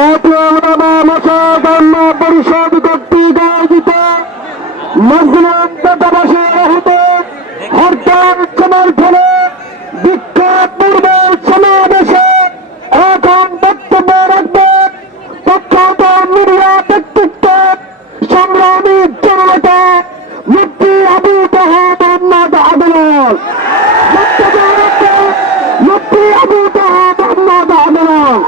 জাতীয় উলামা মশাগণ পরিষদ কর্তৃক আয়োজিত মজলুম দেশবাসীর আহত হরতাল সমর্থনে বিক্ষোভ নির্মূল সমাবেশে এখন বক্তব্য রাখবেন প্রখ্যাত মিডিয়া ব্যক্তিত্ব সংগ্রামী জননেতা মুফতি আবু তাহা মোহাম্মদ আদনান। বক্তব্য রাখবেন মুফতি আবু তাহা মোহাম্মদ আদনান।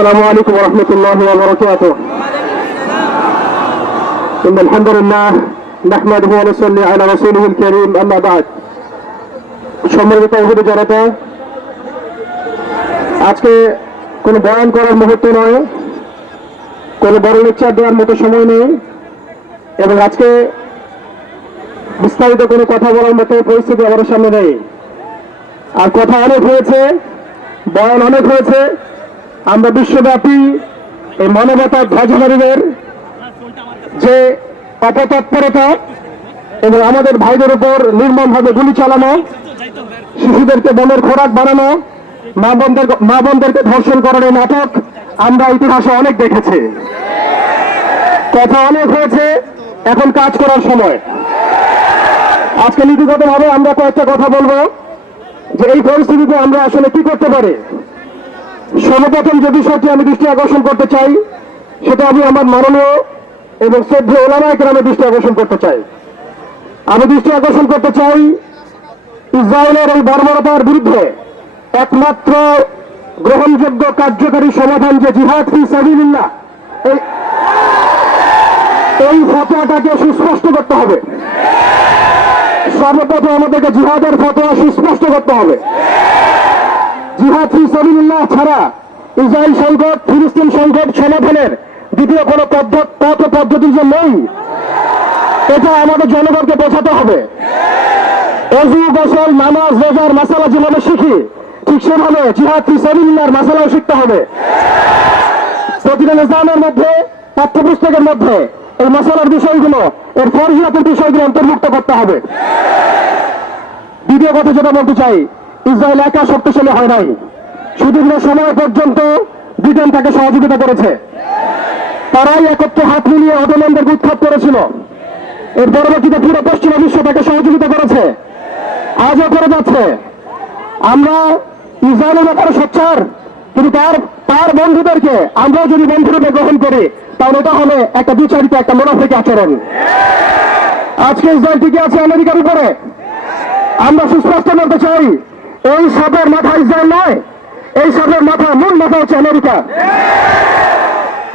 السلام عليكم ورحمة الله وبركاته. إن الحمد لله نحمده ونصلي على رسوله الكريم أما بعد. সম্মানিত তৌহিদি জনতা, আজকে কোনো বয়ান করার মুহূর্ত নয়, কোনো বড় লেকচার দেওয়ার মতো সময় নেই, এবং আজকে বিস্তারিত কোনো কথা বলার মতো পরিস্থিতি আমাদের সামনে নেই। আর কথা অনেক হয়েছে, বয়ান অনেক হয়েছে। আমরা বিশ্বব্যাপী এই মানবতার ধ্বজাধারীদের যে অপতৎপরতা এবং আমাদের ভাইদের উপর নির্মমভাবে গুলি চালানো, শিশুদেরকে বোমের খোরাক বানানো, মা বোনদেরকে ধর্ষণ করার এই নাটক আমরা ইতিহাসে অনেক দেখেছি। কথা অনেক হয়েছে, এখন কাজ করার সময়। আজকে নীতিগতভাবে আমরা কয়েকটা কথা বলবো যে এই পরিস্থিতিতে আমরা আসলে কি করতে পারি। সর্বপ্রথম যে বিষয়টি আমি দৃষ্টি আকর্ষণ করতে চাই, সেটা আমি আমার মাননীয় এবং শ্রদ্ধেয় ওলামায়ে কেরামের দৃষ্টি আকর্ষণ করতে চাই। আমি দৃষ্টি আকর্ষণ করতে চাই ইসরায়েলের এই বর্বরতার বিরুদ্ধে একমাত্র গ্রহণযোগ্য কার্যকারী সমাধান যে জিহাদ ফি সাবিলিল্লাহ, এই ফতোয়াটাকে সুস্পষ্ট করতে হবে। সর্বপ্রথম আমাদেরকে জিহাদের ফতোয়া সুস্পষ্ট করতে হবে। জিহাদ ফি সাবিলিল্লাহ ছাড়া ইসরায়েল সংকট, ফিলিস্তিন সংকট সমাধানের দ্বিতীয় কোনো পথ পদ্ধতি যে নেই, এটা আমাদের জনগণকে বোঝাতে হবে। অজু, গোসল, নামাজ, রোজার মাসালা যেভাবে শিখি, ঠিক সেভাবে জিহাদ ফি সাবিলিল্লাহর মাসালাও শিখতে হবে। প্রতিটা নিজামের মধ্যে, পাঠ্যপুস্তকের মধ্যে এই মাসালার বিষয়গুলো, এর ফরজিয়াতের বিষয়গুলো অন্তর্ভুক্ত করতে হবে। দ্বিতীয় কথা যেটা বলতে চাই, ইসরায়েল একা শক্তিশালী হয় নাই। সুদীর্ঘ সময় পর্যন্ত ব্রিটেন তাকে সহযোগিতা করেছে। তারাই একত্রে হাত মিলিয়ে অটোম্যানদের উৎখাত করেছিল। এর পরবর্তীতে পুরো পশ্চিমা বিশ্ব তাকে সহযোগিতা করেছে, আজও করে যাচ্ছে। আমরা ইসরায়েলের ব্যাপারে সোচ্চার, কিন্তু তার বন্ধুদেরকে আমরাও যদি বন্ধুরূপে গ্রহণ করি, তাহলে এটা হলে একটা বিচারিত, একটা মুনাফিক আচরণ। আজকে ইসরায়েল টিকে আছে আমেরিকার উপরে। আমরা সুস্পষ্ট বলতে চাই, এই সাপের মাথা ইসরায়েল নয়, এই সাপের মাথা, মূল মাথা হচ্ছে আমেরিকা।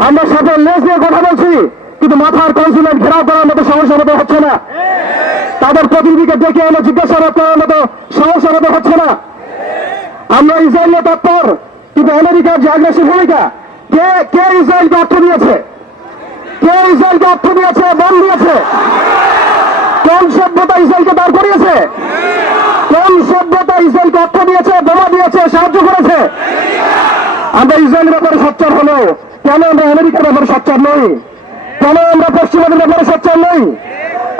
আমরা সাপের লেজ নিয়ে কথা বলছি, কিন্তু মাথার কনসুলেট ঘেরাও করার মতো সাহস আমাদের হচ্ছে না। তাদের প্রতিনিধিকে ডেকে এনে জিজ্ঞাসাবাদ করার মতো সাহস আমাদের হচ্ছে না। আমরা ইসরায়েল তৎপর, কিন্তু আমেরিকার যে আগ্রাসী ভূমিকা, কে ইসরায়েলকে অর্থ দিয়েছে? কে ইসরায়েলকে অর্থ দিয়েছে, বল দিয়েছে? কোন সভ্যতা ইসরায়েলকে দাঁড় করিয়েছে? কোন সভ্যতা ইসরায়েলকে অর্থ দিয়েছে, বোমা দিয়েছে, সাহায্য করেছে? আমরা ইসরায়েলের ব্যাপারে সোচ্চার হলেও কেন আমরা আমেরিকার ব্যাপারে সোচ্চার নই? কেন আমরা পশ্চিমাদের ব্যাপারে সোচ্চার নই?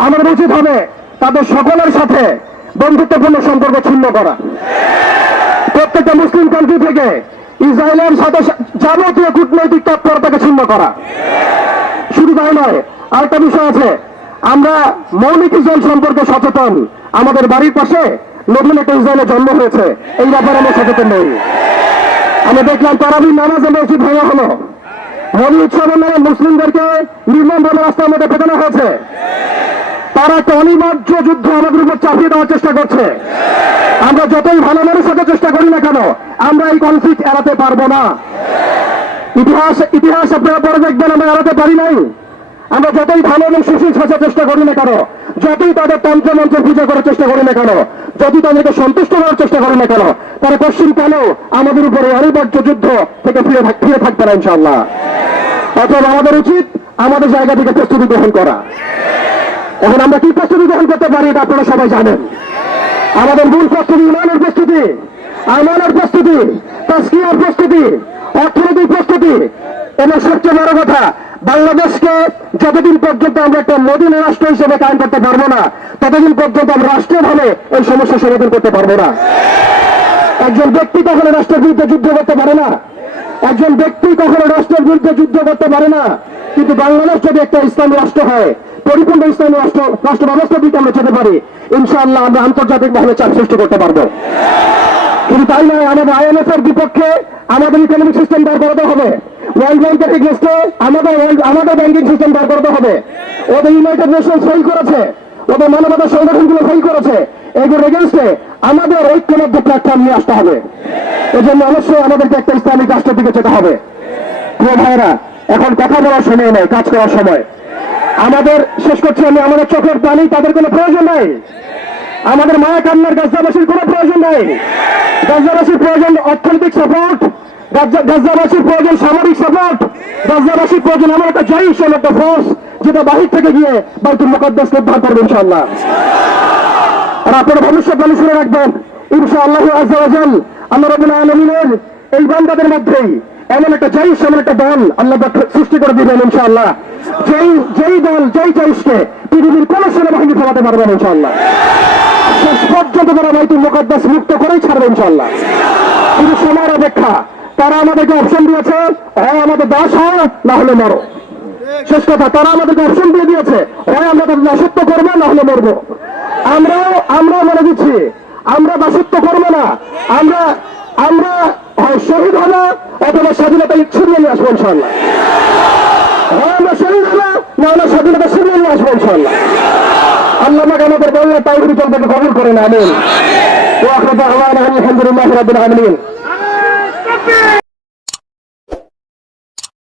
আমাদের উচিত হবে তাদের সকলের সাথে বন্ধুত্বপূর্ণ সম্পর্ক ছিন্ন করা। প্রত্যেকটা মুসলিম কান্ট্রি থেকে ইসরায়েলের সাথে যাবতীয় কূটনৈতিক তৎপরতাকে ছিন্ন করা। শুধু তাই নয়, আরেকটা বিষয় আছে, আমরা মৌলিক ইসরায়েল সম্পর্কে সচেতন। আমাদের বাড়ির পাশে নতুন একটা ইসরায়েলের জন্ম হয়েছে, এই ব্যাপারে আমরা সচেতন নই। আমরা দেখলাম তারাবির নামাজে মসজিদ ভাঙা হলো, হোলি উৎসবের নামে মুসলিমদেরকে নির্মমভাবে রাস্তার মধ্যে পেটানো হয়েছে। তারা একটা অনিবার্য যুদ্ধ আমাদের উপর চাপিয়ে দেওয়ার চেষ্টা করছে। আমরা যতই ভালো মানুষ হতে চেষ্টা করি না কেন, আমরা এই কনফ্লিক্ট এড়াতে পারবো না। ইতিহাস আপনারা পরে দেখবেন আমরা এড়াতে পারি নাই। আমরা যতই ভালো এবং সুশীল সাজার চেষ্টা করি না কেন, যতই তাদের তন্ত্রমন্ত্রের পূজা করার চেষ্টা করি না কেন, যতই তাদেরকে সন্তুষ্ট করার চেষ্টা করি না কেন, তারা পশ্চিমকালেও আমাদের উপরে অনিবার্য যুদ্ধ থেকে ফিরে থাকবে না ইনশাআল্লাহ। অতএব আমাদের উচিত আমাদের জায়গা থেকে প্রস্তুতি গ্রহণ করা। এখন আমরা কি প্রস্তুতি গ্রহণ করতে পারি এটা আপনারা সবাই জানেন। আমাদের মূল প্রস্তুতি ইমানের প্রস্তুতি, আমানের প্রস্তুতি, তাজকিয়ার প্রস্তুতি, অর্থনৈতিক প্রস্তুতি, এবং সবচেয়ে বড় কথা, বাংলাদেশকে যতদিন পর্যন্ত আমরা একটা মদিনা রাষ্ট্র হিসেবে কায়েম করতে পারবো না, ততদিন পর্যন্ত আমরা রাষ্ট্রীয়ভাবে এই সমস্যার সমাধান করতে পারবো না। একজন ব্যক্তি কখনো রাষ্ট্রের বিরুদ্ধে যুদ্ধ করতে পারে না, একজন ব্যক্তি কখনো রাষ্ট্রের বিরুদ্ধে যুদ্ধ করতে পারে না। কিন্তু বাংলাদেশ যদি একটা ইসলামী রাষ্ট্র হয়, পরিপূর্ণ ইসলামী রাষ্ট্র ব্যবস্থা দিতে আমরা যেতে পারি, ইনশাআল্লাহ আমরা আন্তর্জাতিকভাবে চাপ সৃষ্টি করতে পারবো। কিন্তু তাই নয়, আমাদের IMF এর বিপক্ষে আমাদের ইকোনমিক সিস্টেম দাঁড় করাতে হবে, ওয়ার্ল্ড ব্যাংকের এগেইনস্টে আমাদের ব্যাংকিং সিস্টেম দাঁড় করাতে হবে। ওদের ইউনাইটেড নেশনস ফেল করেছে, ওদের মানবতার সংগঠনগুলো ফেল করেছে, এগুলোর এগেইনস্টে আমাদের ঐক্যবদ্ধ প্ল্যাটফর্ম নিয়ে আসতে হবে। এজন্য অবশ্যই আমাদেরকে একটা ইসলামিক রাষ্ট্রের দিকে যেতে হবে। প্রিয় ভাইয়েরা, এখন কথা বলার সময় নেই, কাজ করার সময়। আমাদের শেষ করছি আমি, আমাদের চোখের পানি তাদের কোনো প্রয়োজন নাই, আমাদের মায়া কান্নার গাজাবাসীর কোনো প্রয়োজন নাই। গাজাবাসীর প্রয়োজন অর্থনৈতিক সাপোর্ট, গাজাবাসীর প্রয়োজন সামরিক সাপোর্ট, গাজাবাসীর প্রয়োজন এমন একটা জয়ী একটা ফোর্স যেটা বাহির থেকে গিয়ে বাইতুল মুকাদ্দাসকে উদ্ধার করবে ইনশাআল্লাহ। আর আপনারা ভবিষ্যৎবাণী শুনে রাখবেন, ইনশাআল্লাহ আযজা ওয়া জাল আল্লাহ রাব্বুল আলামিনের এই বান্দাদের মধ্যেই এমন একটা জয়ী এমন একটা দল আল্লাহ সৃষ্টি করে দিবেন ইনশাআল্লাহ। যেই দল, যেই জয়ীকে পৃথিবীর কোন সেনাবাহিনী ফেলাতে পারবেন ইনশাআল্লাহ। শেষ পর্যন্ত তারা বাইতুল মুকাদ্দাস মুক্ত করেই ছাড়বে ইনশাআল্লাহ। কিন্তু সময়ের অপেক্ষা। তারা আমাদেরকে অপশন দিয়েছে, হয় আমাদের দাস হয় না হলে মরো। শেষ কথা, তারা আমাদেরকে অপশন দিয়ে দিয়েছে, হয় আমরা তাদের দাসত্ব করবো না হলে মরবো। আমরা মনে দিচ্ছি আমরা দাসত্ব করবো না, আমরা হয় শহীদ হবো অথবা স্বাধীনতা ছিনিয়ে নিয়ে আসবো ইনশাআল্লাহ। হয় আমরা শহীদ হবো না হলে স্বাধীনতা ছিনিয়ে নিয়ে আসবো ইনশাআল্লাহ। আল্লাহ আমাদের বললে তাই চলবে কবুল করেন, আমিন। ওয়া আখিরু দাওয়ানা আলহামদুলিল্লাহি রাব্বিল আলামিন।